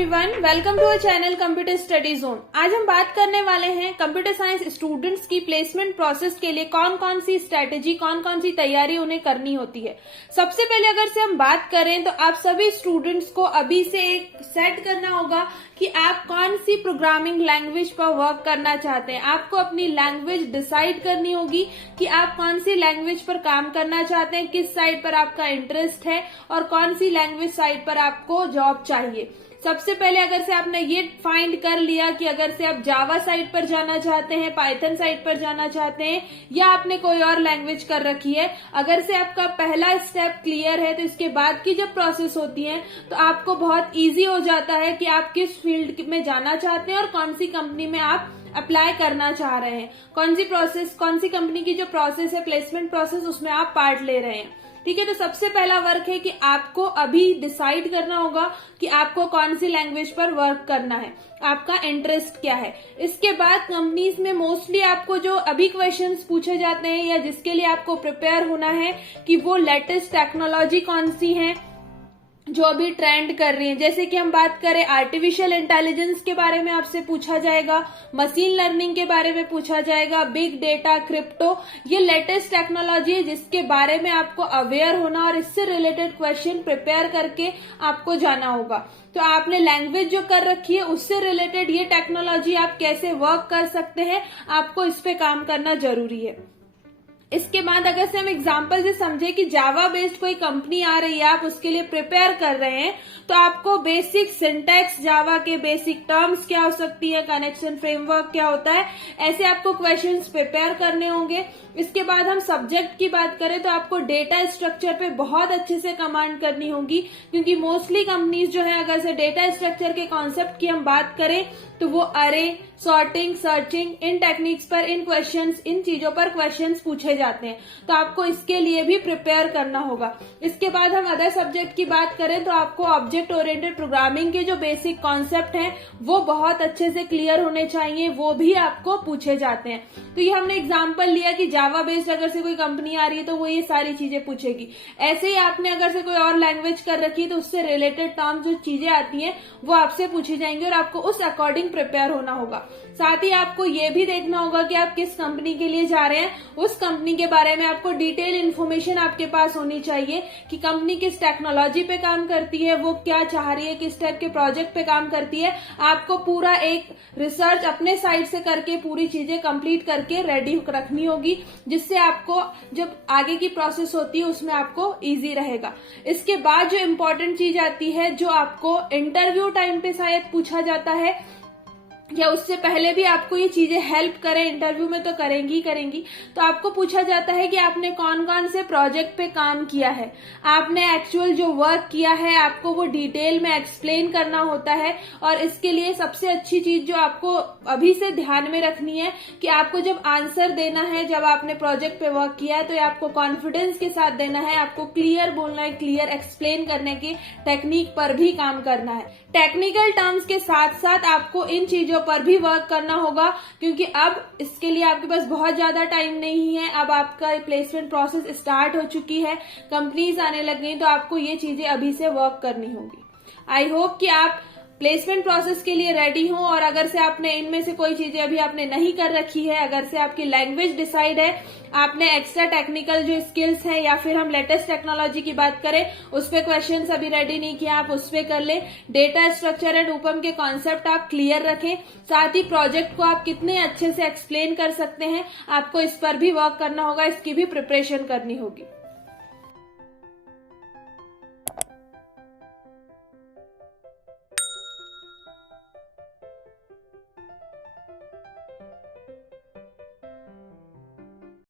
Everyone, welcome to our channel computer study zone. आज हम बात करने वाले हैं कंप्यूटर साइंस स्टूडेंट्स की प्लेसमेंट प्रोसेस के लिए कौन कौन सी स्ट्रेटेजी, कौन कौन सी तैयारी उन्हें करनी होती है। सबसे पहले अगर से हम बात करें तो आप सभी स्टूडेंट्स को अभी से एक सेट करना होगा कि आप कौन सी प्रोग्रामिंग लैंग्वेज पर वर्क करना चाहते हैं। आपको अपनी लैंग्वेज डिसाइड करनी होगी कि आप कौन सी लैंग्वेज पर काम करना चाहते हैं, किस साइड पर आपका इंटरेस्ट है और कौन सी लैंग्वेज साइड पर आपको जॉब चाहिए। सबसे पहले अगर से आपने ये फाइंड कर लिया कि अगर से आप जावा साइड पर जाना चाहते हैं, पाइथन साइड पर जाना चाहते हैं या आपने कोई और लैंग्वेज कर रखी है, अगर से आपका पहला स्टेप क्लियर है तो इसके बाद की जब प्रोसेस होती है तो आपको बहुत इजी हो जाता है कि आप किस फील्ड में जाना चाहते हैं और कौन सी कंपनी में आप अप्लाई करना चाह रहे हैं, कौन सी कंपनी की जो प्रोसेस है प्लेसमेंट प्रोसेस उसमें आप पार्ट ले रहे हैं। ठीक है, तो सबसे पहला वर्क है कि आपको अभी डिसाइड करना होगा कि आपको कौन सी लैंग्वेज पर वर्क करना है, आपका इंटरेस्ट क्या है। इसके बाद कंपनीज में मोस्टली आपको जो अभी क्वेश्चंस पूछे जाते हैं या जिसके लिए आपको प्रिपेयर होना है कि वो लेटेस्ट टेक्नोलॉजी कौन सी है जो अभी ट्रेंड कर रही है। जैसे कि हम बात करें आर्टिफिशियल इंटेलिजेंस के बारे में आपसे पूछा जाएगा, मशीन लर्निंग के बारे में पूछा जाएगा, बिग डेटा, क्रिप्टो, ये लेटेस्ट टेक्नोलॉजी है जिसके बारे में आपको अवेयर होना और इससे रिलेटेड क्वेश्चन प्रिपेयर करके आपको जाना होगा। तो आपने लैंग्वेज जो कर रखी है उससे रिलेटेड ये टेक्नोलॉजी आप कैसे वर्क कर सकते हैं, आपको इस पे काम करना जरूरी है। इसके बाद अगर से हम एग्जांपल से समझे कि जावा बेस्ड कोई कंपनी आ रही है, आप उसके लिए प्रिपेयर कर रहे हैं, तो आपको बेसिक सिंटैक्स, जावा के बेसिक टर्म्स क्या हो सकती है, कनेक्शन फ्रेमवर्क क्या होता है, ऐसे आपको क्वेश्चंस प्रिपेयर करने होंगे। इसके बाद हम सब्जेक्ट की बात करें तो आपको डेटा स्ट्रक्चर पे बहुत अच्छे से कमांड करनी होगी, क्योंकि मोस्टली कंपनीज जो है अगर से डेटा स्ट्रक्चर के कॉन्सेप्ट की हम बात करें तो वो अरे, सॉर्टिंग, सर्चिंग, इन टेक्निक्स पर, इन चीजों पर क्वेश्चंस पूछे जाते हैं, तो आपको इसके लिए भी प्रिपेयर करना होगा। इसके बाद हम अदर सब्जेक्ट की बात करें तो आपको ऑब्जेक्ट ओरिएंटेड प्रोग्रामिंग के जो बेसिक कॉन्सेप्ट हैं वो बहुत अच्छे से क्लियर होने चाहिए, वो भी आपको पूछे जाते हैं। तो ये हमने एग्जाम्पल लिया कि जावा बेस्ड अगर से कोई कंपनी आ रही है तो वो ये सारी चीजें पूछेगी। ऐसे ही आपने अगर से कोई और लैंग्वेज कर रखी है तो उससे रिलेटेड टर्म्स जो चीजें आती हैं वो आपसे पूछी जाएंगी और आपको उस अकॉर्डिंग प्रिपेयर होना होगा। साथ ही आपको ये भी देखना होगा कि आप किस कंपनी के लिए जा रहे हैं, उस कंपनी के बारे में आपको डिटेल इन्फॉर्मेशन आपके पास होनी चाहिए कि कंपनी किस टेक्नोलॉजी पे काम करती है, वो क्या चाह रही है, किस टाइप के प्रोजेक्ट पे काम करती है। आपको पूरा एक रिसर्च अपने साइड से करके पूरी चीजें कंप्लीट करके रेडी रखनी होगी, जिससे आपको जब आगे की प्रोसेस होती है उसमें आपको इजी रहेगा। इसके बाद जो इम्पोर्टेंट चीज आती है, जो आपको इंटरव्यू टाइम पे शायद पूछा जाता है या उससे पहले भी आपको ये चीजें हेल्प करें, इंटरव्यू में तो करेंगी, तो आपको पूछा जाता है कि आपने कौन कौन से प्रोजेक्ट पे काम किया है, आपने एक्चुअल जो वर्क किया है आपको वो डिटेल में एक्सप्लेन करना होता है। और इसके लिए सबसे अच्छी चीज जो आपको अभी से ध्यान में रखनी है कि आपको जब आंसर देना है, जब आपने प्रोजेक्ट पे वर्क किया है, तो आपको कॉन्फिडेंस के साथ देना है, आपको क्लियर बोलना है, क्लियर एक्सप्लेन करने की टेक्निक पर भी काम करना है। टेक्निकल टर्म्स के साथ साथ आपको इन चीजों पर भी वर्क करना होगा, क्योंकि अब इसके लिए आपके पास बहुत ज्यादा टाइम नहीं है। अब आपका प्लेसमेंट प्रोसेस स्टार्ट हो चुकी है, कंपनीज आने लग गई, तो आपको ये चीजें अभी से वर्क करनी होगी। आई होप कि आप प्लेसमेंट प्रोसेस के लिए रेडी हो। और अगर से आपने इनमें से कोई चीजें अभी आपने नहीं कर रखी है, अगर से आपकी लैंग्वेज डिसाइड है, आपने एक्स्ट्रा टेक्निकल जो स्किल्स हैं या फिर हम लेटेस्ट टेक्नोलॉजी की बात करें उस पे क्वेश्चंस अभी रेडी नहीं किया, आप उस पे कर ले। डेटा स्ट्रक्चर एंड उपम के कॉन्सेप्ट आप क्लियर रखें, साथ ही प्रोजेक्ट को आप कितने अच्छे से एक्सप्लेन कर सकते हैं, आपको इस पर भी वर्क करना होगा, इसकी भी प्रिपरेशन करनी होगी।